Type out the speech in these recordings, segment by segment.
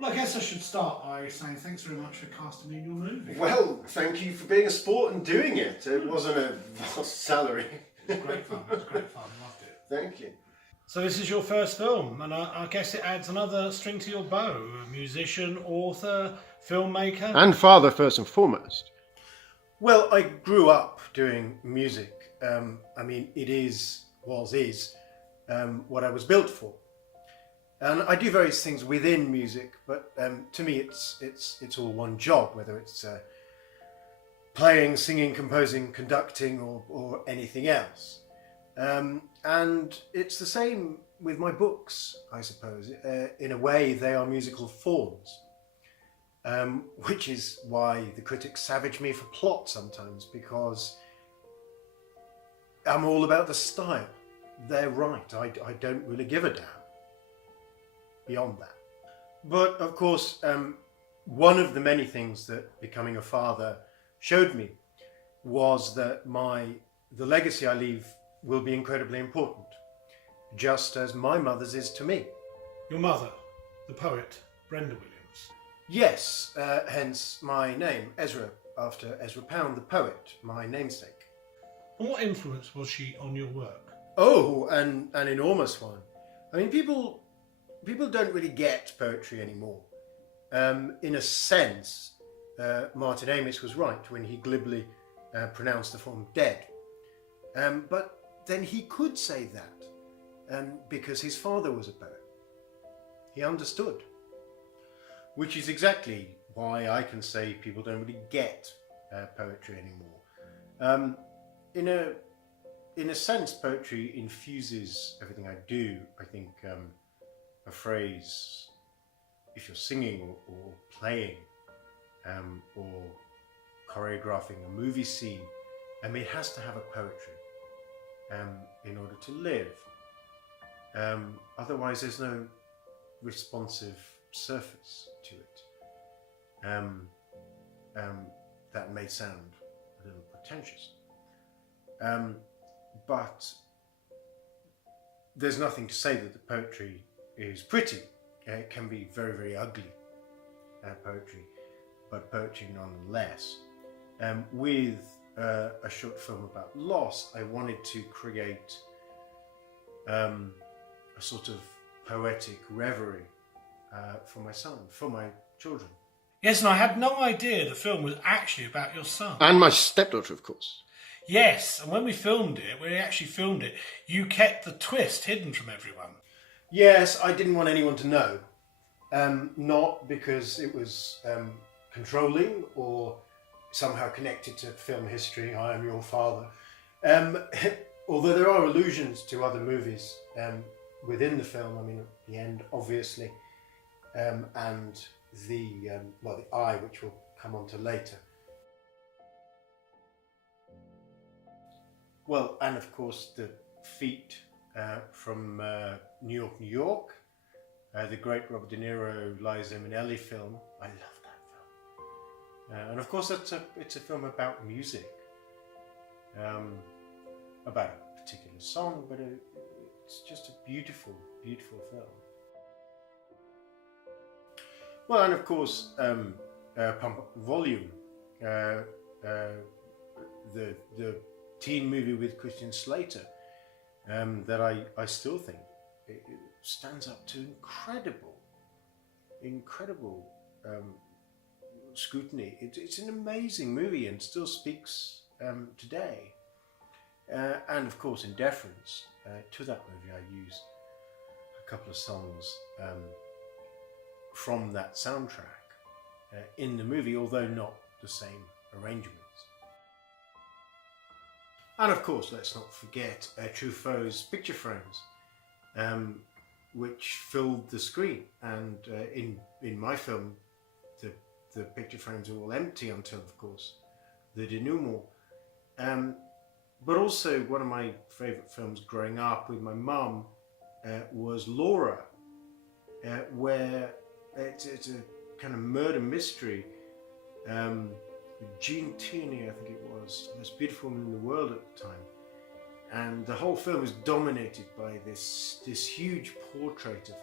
Well, I guess I should start by saying thanks very much for casting me in your movie. Well, thank you for being a sport and doing it. It wasn't a vast salary. It was great fun. It was great fun. Loved it. Thank you. So this is your first film, and I guess it adds another string to your bow. A musician, author, filmmaker. And father, first and foremost. Well, I grew up doing music. It is what I was built for. And I do various things within music, but to me it's all one job, whether it's playing, singing, composing, conducting, or anything else. And it's the same with my books, I suppose. In a way, they are musical forms, which is why the critics savage me for plot sometimes, because I'm all about the style. They're right. I don't really give a damn beyond that. But of course, one of the many things that becoming a father showed me was that the legacy I leave will be incredibly important, just as my mother's is to me. Your mother, the poet, Brenda Williams. Yes, hence my name, Ezra, after Ezra Pound, the poet, my namesake. And what influence was she on your work? Oh, an enormous one. I mean, people don't really get poetry anymore. In a sense, Martin Amis was right when he glibly pronounced the form dead. But then he could say that because his father was a poet. He understood. Which is exactly why I can say people don't really get poetry anymore. In a sense, poetry infuses everything I do. I think a phrase, if you're singing or playing or choreographing a movie scene, it has to have a poetry in order to live. Otherwise, there's no responsive surface to it. That may sound a little pretentious. But there's nothing to say that the poetry is pretty. It can be very, very ugly poetry, but poetry nonetheless. With a short film about loss, I wanted to create a sort of poetic reverie for my son, for my children. Yes, and I had no idea the film was actually about your son. And my stepdaughter, of course. Yes, and when we actually filmed it, you kept the twist hidden from everyone. Yes, I didn't want anyone to know. Not because it was controlling or somehow connected to film history. I am your father. Although there are allusions to other movies within the film. I mean, at the end, obviously, and the eye, which we'll come on to later. Well, and of course the feat from New York, New York, the great Robert De Niro, Liza Minnelli film. I love that film. And of course it's a film about music, about a particular song, but it's just a beautiful, beautiful film. Well, and of course, Pump Up the Volume, the teen movie with Christian Slater, that I still think it stands up to incredible scrutiny. It's an amazing movie and still speaks today. And of course, in deference to that movie, I use a couple of songs from that soundtrack in the movie, although not the same arrangements. And of course, let's not forget Truffaut's picture frames, which filled the screen. And in my film, the picture frames are all empty until, of course, the denouement. But also, one of my favourite films growing up with my mum was Laura, where it's a kind of murder mystery. Jean Tierney, I think it was, the most beautiful woman in the world at the time. And the whole film is dominated by this huge portrait of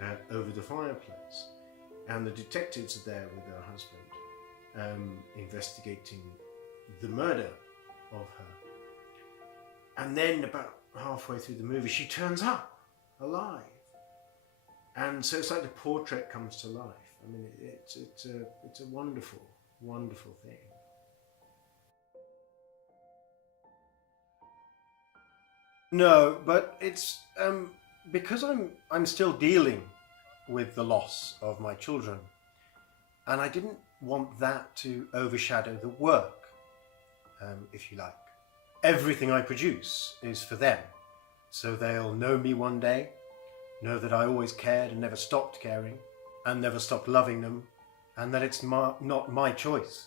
her over the fireplace. and the detectives are there with her husband, investigating the murder of her. And then about halfway through the movie, she turns up alive. And so it's like the portrait comes to life. I mean, it's a wonderful, wonderful thing. No, but it's because I'm still dealing with the loss of my children, and I didn't want that to overshadow the work, if you like. Everything I produce is for them, so they'll know me one day, know that I always cared and never stopped caring, and never stopped loving them, and that it's not my choice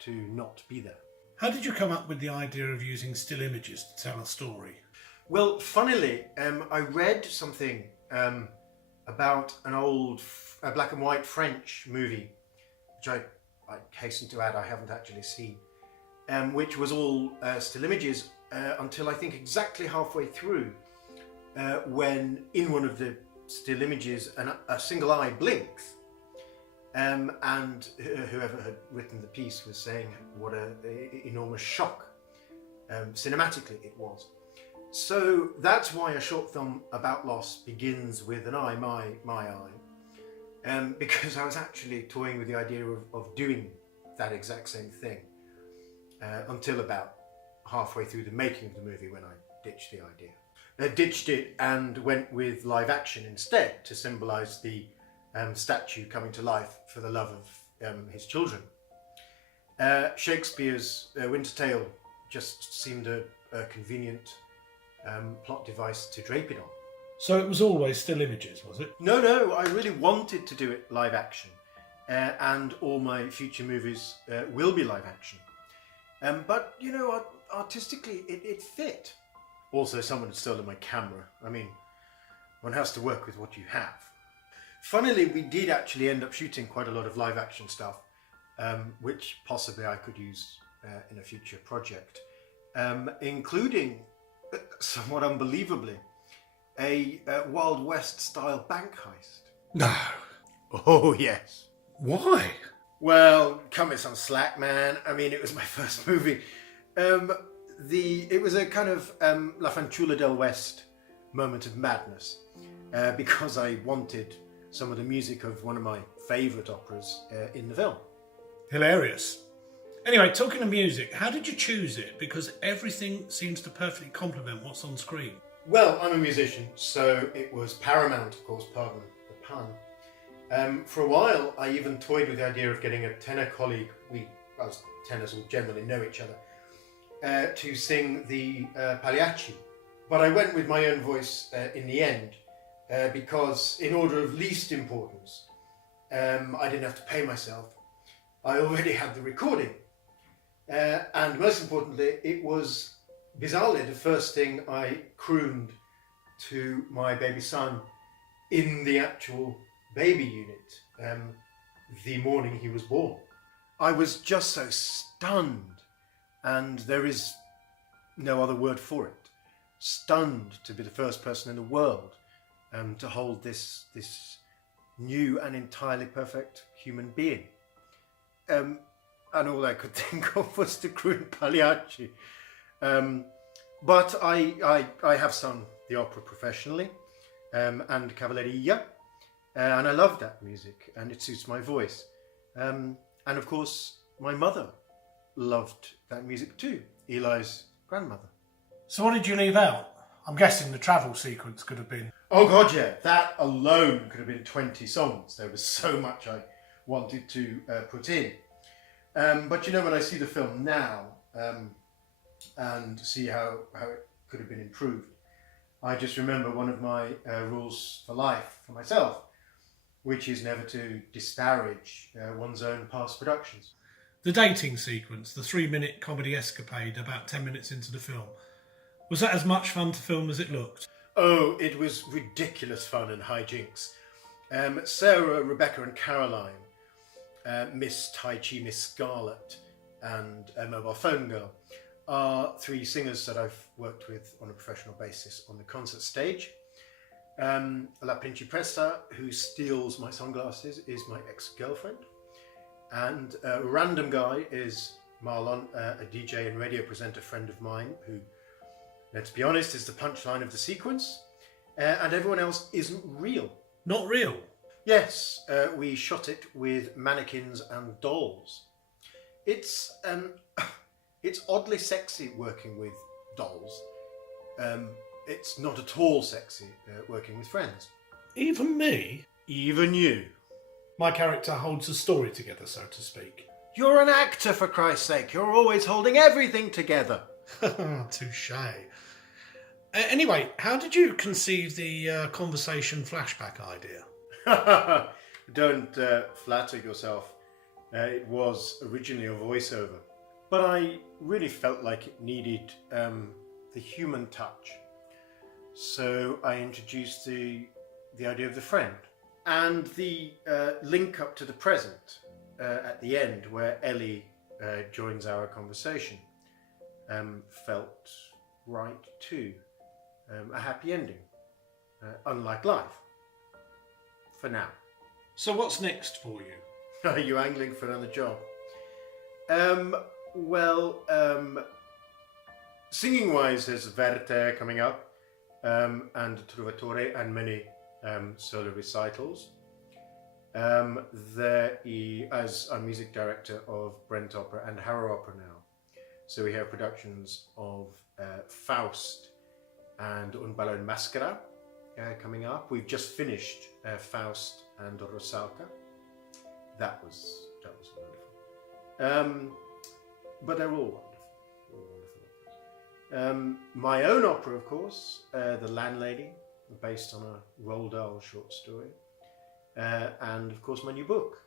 to not be there. How did you come up with the idea of using still images to tell a story? Well, funnily, I read something about an old black and white French movie, which I hasten to add I haven't actually seen, which was all still images until I think exactly halfway through, when in one of the still images a single eye blinks, and whoever had written the piece was saying what an enormous shock cinematically it was. So that's why a short film about loss begins with an eye, my eye, because I was actually toying with the idea of doing that exact same thing until about halfway through the making of the movie, when I ditched the idea. Ditched it and went with live action instead to symbolise the statue coming to life for the love of his children. Shakespeare's Winter's Tale just seemed a convenient plot device to drape it on. So it was always still images, was it? No, I really wanted to do it live action, and all my future movies will be live action. But, you know, artistically it fit. Also, someone had stolen my camera. I mean, one has to work with what you have. Funnily, we did actually end up shooting quite a lot of live action stuff, which possibly I could use in a future project, including, somewhat unbelievably, a Wild West style bank heist. No. Oh, yes. Why? Well, cut me some slack, man. I mean, it was my first movie. It was a kind of La Fanciulla del West moment of madness, because I wanted some of the music of one of my favourite operas in the film. Hilarious. Anyway, talking of music, how did you choose it? Because everything seems to perfectly complement what's on screen. Well, I'm a musician, so it was paramount, of course, pardon the pun. For a while, I even toyed with the idea of getting a tenor colleague, we, as tenors all generally know each other, to sing the Pagliacci. But I went with my own voice in the end, because in order of least importance, I didn't have to pay myself. I already had the recording. And most importantly, it was bizarrely the first thing I crooned to my baby son in the actual baby unit the morning he was born. I was just so stunned, and there is no other word for it. Stunned to be the first person in the world to hold this new and entirely perfect human being. And all I could think of was to croon Pagliacci. But I have sung the opera professionally, and Cavalleria, and I love that music, and it suits my voice. And of course, my mother loved that music too, Eli's grandmother. So what did you leave out? I'm guessing the travel sequence could have been... Oh God, yeah, that alone could have been 20 songs. There was so much I wanted to put in. But you know, when I see the film now and see how it could have been improved, I just remember one of my rules for life for myself, which is never to disparage one's own past productions. The dating sequence, the 3-minute comedy escapade about 10 minutes into the film, was that as much fun to film as it looked? Oh, it was ridiculous fun and hijinks. Sarah, Rebecca and Caroline, Miss Tai Chi, Miss Scarlet and Mobile Phone Girl are 3 singers that I've worked with on a professional basis on the concert stage. La Principessa, who steals my sunglasses, is my ex-girlfriend. And a random guy is Marlon, a DJ and radio presenter friend of mine who, let's be honest, is the punchline of the sequence. And everyone else isn't real. Not real? Yes, we shot it with mannequins and dolls. It's oddly sexy working with dolls. It's not at all sexy working with friends. Even me? Even you. My character holds a story together, so to speak. You're an actor, for Christ's sake. You're always holding everything together. Touché. Anyway, how did you conceive the conversation flashback idea? Don't flatter yourself. It was originally a voiceover. But I really felt like it needed the human touch. So I introduced the idea of the friend. And the link up to the present at the end, where Ellie joins our conversation, felt right too. A happy ending, unlike life, for now. So what's next for you? Are you angling for another job? Singing-wise, there's Verte coming up, and Trovatore, and many solo recitals. As I'm music director of Brent Opera and Harrow Opera now. So we have productions of Faust and Un ballo in maschera coming up. We've just finished Faust and Rosalka. That was wonderful. But they're all wonderful. My own opera, of course, The Landlady, based on a Roald Dahl short story. And of course my new book,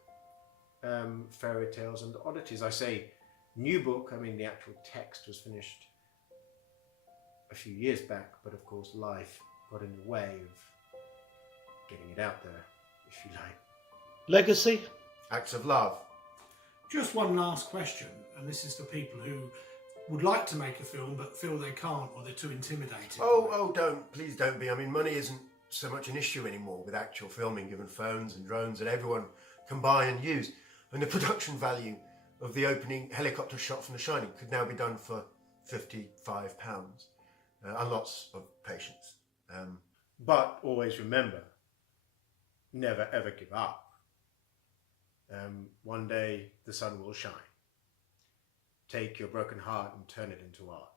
Fairy Tales and Oddities. I say new book, I mean the actual text was finished a few years back, but of course life got in the way of getting it out there, if you like. Legacy? Acts of love. Just one last question, and this is for people who would like to make a film but feel they can't or they're too intimidated. Please don't be. I mean, money isn't so much an issue anymore with actual filming, given phones and drones and everyone can buy and use. And the production value of the opening helicopter shot from The Shining could now be done for £55, and lots of patience. But always remember, never ever give up. One day the sun will shine. Take your broken heart and turn it into art.